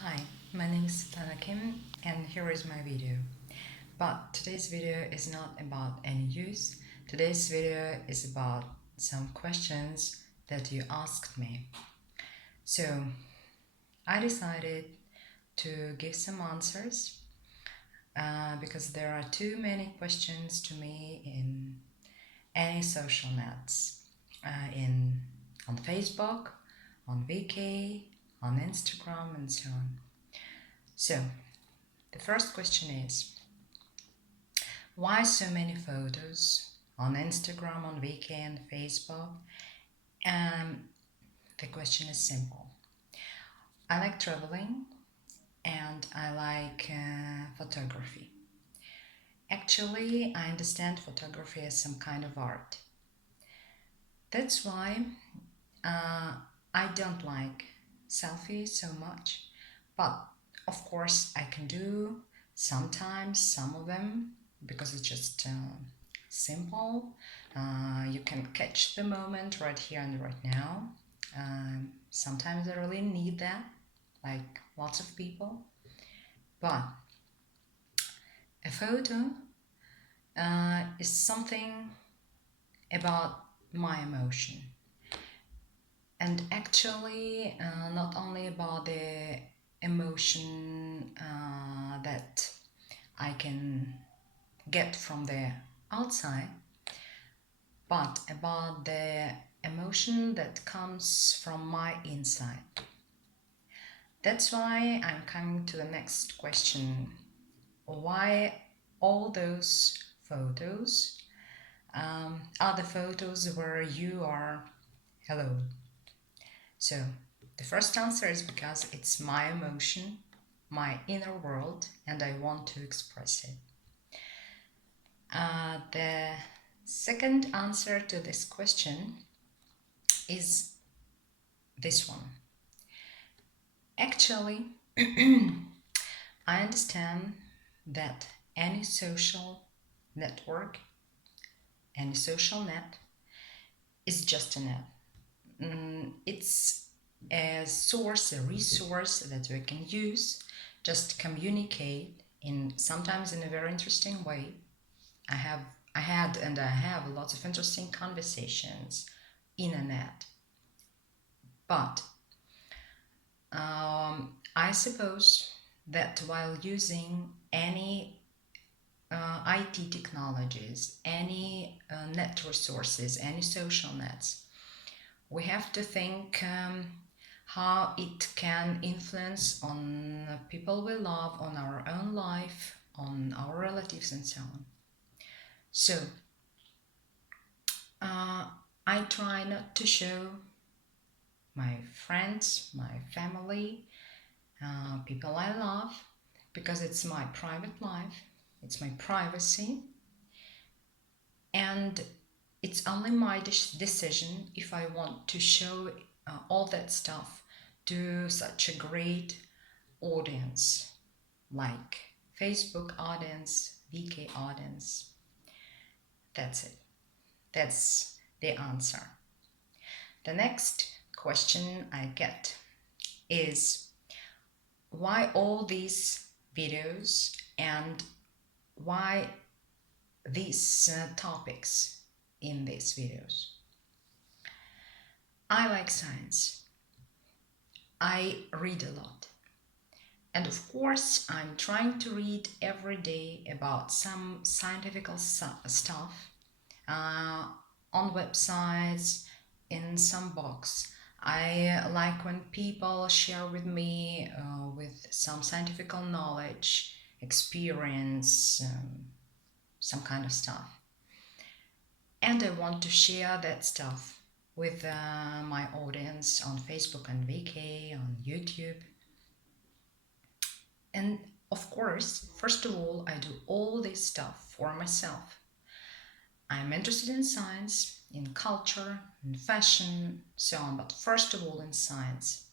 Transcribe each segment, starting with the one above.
Hi, my name is Svetlana Kim and here is my video. But today's video is not about any use. Today's video is about some questions that you asked me. So I decided to give some answers because there are too many questions to me in any social nets, on Facebook, on VK, on Instagram, and so on. So the first question is, why so many photos on Instagram, on VK, and Facebook? The question is simple. I like traveling and I like photography. Actually, I understand photography as some kind of art. That's why I don't like selfies so much, but of course I can do sometimes some of them because it's just simple. You can catch the moment right here and right now. Sometimes I really need that, like lots of people. But a photo is something about my emotion. And actually, not only about the emotion that I can get from the outside, but about the emotion that comes from my inside. That's why I'm coming to the next question. Why all those photos are the photos where you are alone? So the first answer is because it's my emotion, my inner world, and I want to express it. The second answer to this question is this one. Actually, I understand that any social network, any social net is just a net. It's a source, a resource that we can use just to communicate sometimes in a very interesting way. I had and I have lots of interesting conversations in a net. But I suppose that while using any IT technologies, any net resources, any social nets, we have to think how it can influence on people we love, on our own life, on our relatives, and so on. So I try not to show my friends, my family, people I love, because it's my private life, it's my privacy, and it's only my decision if I want to show all that stuff to such a great audience, like Facebook audience, VK audience. That's it. That's the answer. The next question I get is, why all these videos and why these topics in these videos? I like science. I read a lot. And of course, I'm trying to read every day about some scientific stuff on websites, in some books. I like when people share with me with some scientific knowledge, experience, some kind of stuff. And I want to share that stuff with my audience on Facebook and VK, on YouTube. And of course, first of all, I do all this stuff for myself. I'm interested in science, in culture, in fashion, so on, but first of all in science,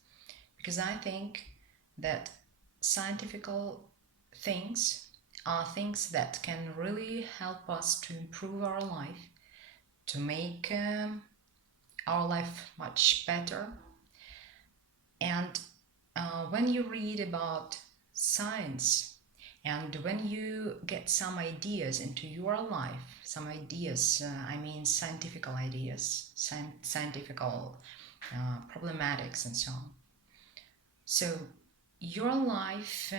because I think that scientific things are things that can really help us to improve our life, to make our life much better. And when you read about science and when you get some ideas into your life, some ideas, I mean scientific ideas, scientific problematics and so on. So your life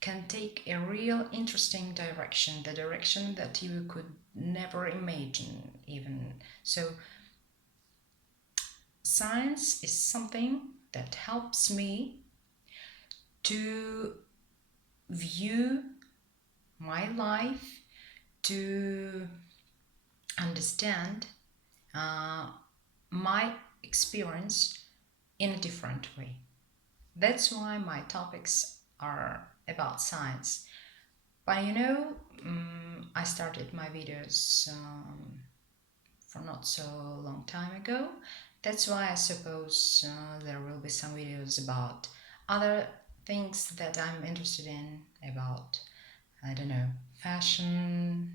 can take a real interesting direction, the direction that you could never imagine even. So science is something that helps me to view my life, to understand my experience in a different way. That's why my topics are about science. But I started my videos for not so long time ago. That's why I suppose there will be some videos about other things that I'm interested in, about, I don't know, fashion,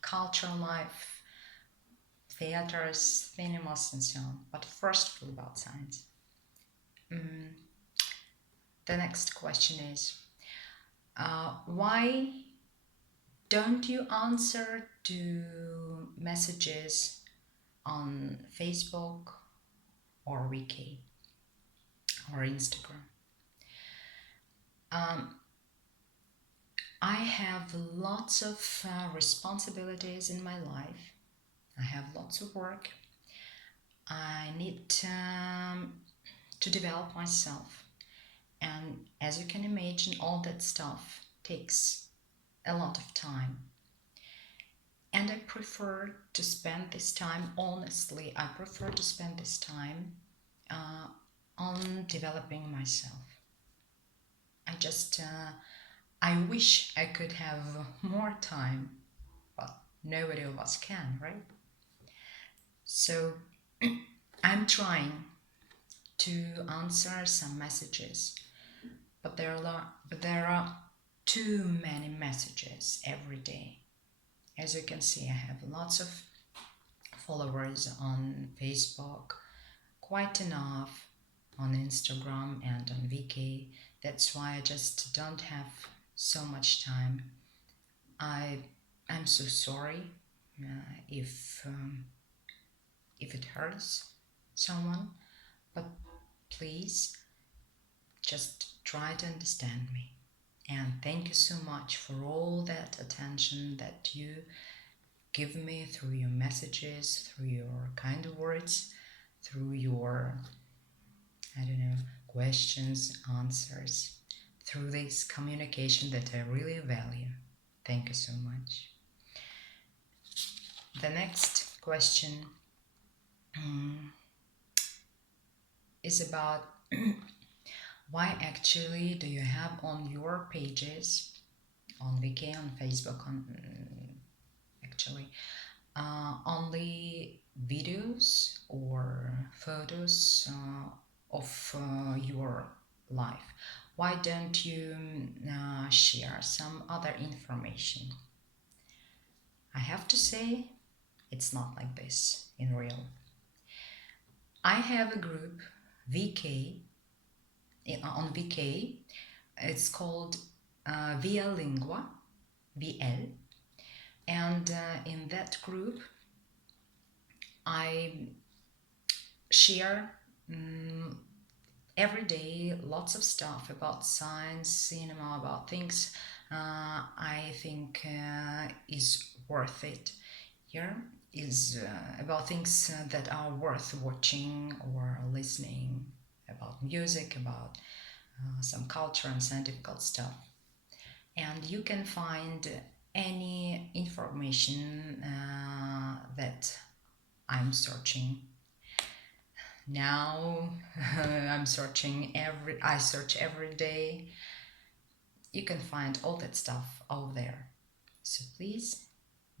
cultural life, theaters, cinemas, and so on. But first of all, about science. The next question is, why don't you answer to messages on Facebook or Wiki or Instagram? I have lots of responsibilities in my life. I have lots of work. I need to develop myself. And as you can imagine, all that stuff takes a lot of time. And I prefer to spend this time, honestly, I prefer to spend this time on developing myself. I wish I could have more time, but nobody of us can, right? So I'm trying to answer some messages, but there are too many messages every day. As you can see, I have lots of followers on Facebook, quite enough on Instagram and on Viki. That's why I just don't have so much time. I'm so sorry if it hurts someone, but please just try to understand me. And thank you so much for all that attention that you give me through your messages, through your kind words, through your, I don't know, questions, answers, through this communication that I really value. Thank you so much. The next question is about why actually do you have on your pages, on Viki, on Facebook, on actually only videos or photos of your life? Why don't you share some other information? I have to say, it's not like this in real. I have a group, VK, on VK. It's called Via Lingua, VL. And in that group, I share every day lots of stuff about science, cinema, about things I think is worth it. Here is about things that are worth watching or listening, about music, about some culture and scientific stuff. And you can find any information that I'm searching. Now I search every day. You can find all that stuff over there. So please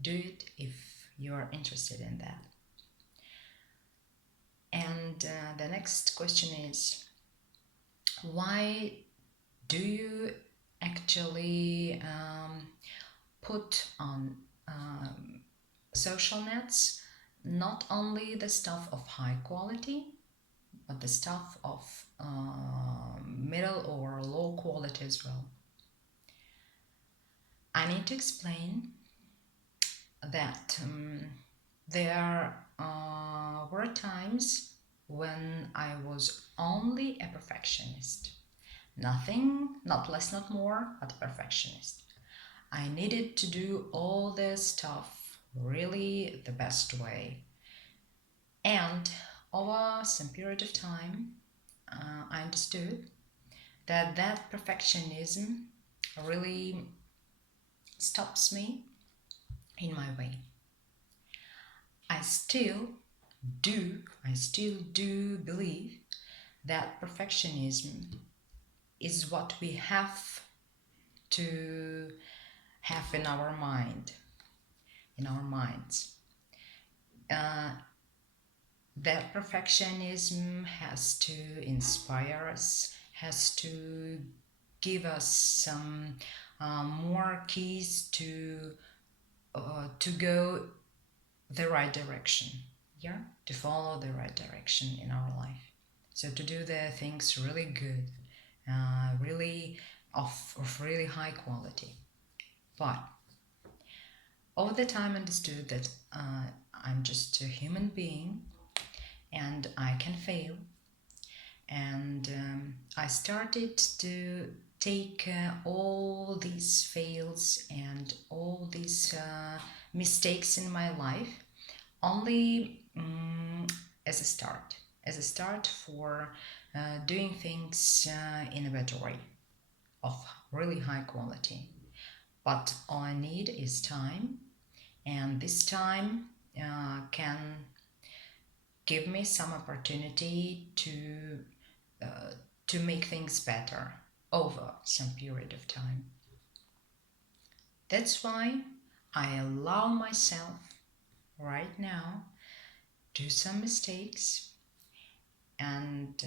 do it if you are interested in that. And the next question is, why do you actually put on social nets not only the stuff of high quality, but the stuff of middle or low quality as well. I need to explain that there were times when I was only a perfectionist. Nothing, not less, not more, but a perfectionist. I needed to do all this stuff really the best way. And over some period of time, I understood that perfectionism really stops me in my way. I still do believe that perfectionism is what we have to have in our minds. That perfectionism has to inspire us, has to give us some more keys to go the right direction, yeah, to follow the right direction in our life. So to do the things really good, really of really high quality. But over the time, I understood that I'm just a human being and I can fail. And I started to take all these fails and all these mistakes in my life only as a start for doing things in a better way, of really high quality. But all I need is time, and this time can give me some opportunity to make things better over some period of time. That's why I allow myself right now do some mistakes and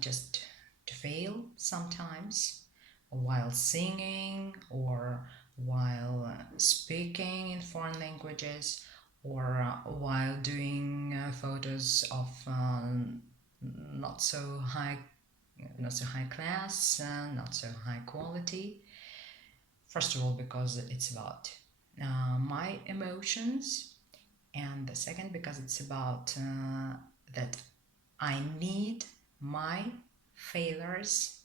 just to fail sometimes while singing or while speaking in foreign languages or while doing photos of not so high class, not so high quality. First of all, because it's about my emotions, and the second because it's about that I need my failures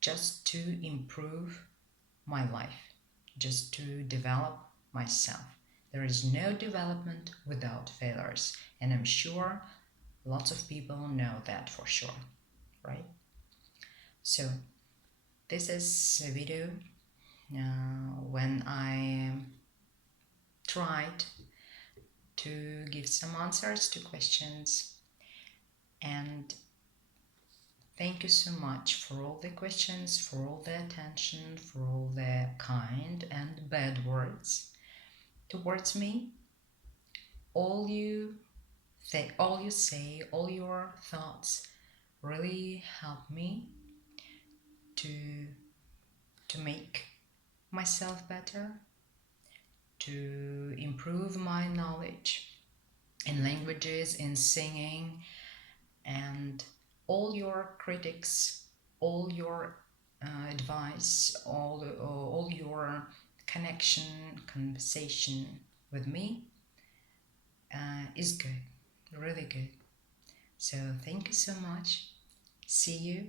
just to improve my life, just to develop myself. There is no development without failures, and I'm sure lots of people know that for sure, right? So this is a video when I tried to give some answers to questions, and thank you so much for all the questions, for all the attention, for all the kind and bad words towards me. All you say, all your thoughts really help me to make myself better, to improve my knowledge in languages, in singing, and all your critics, all your advice, all your conversation with me is good, really good. So thank you so much. See you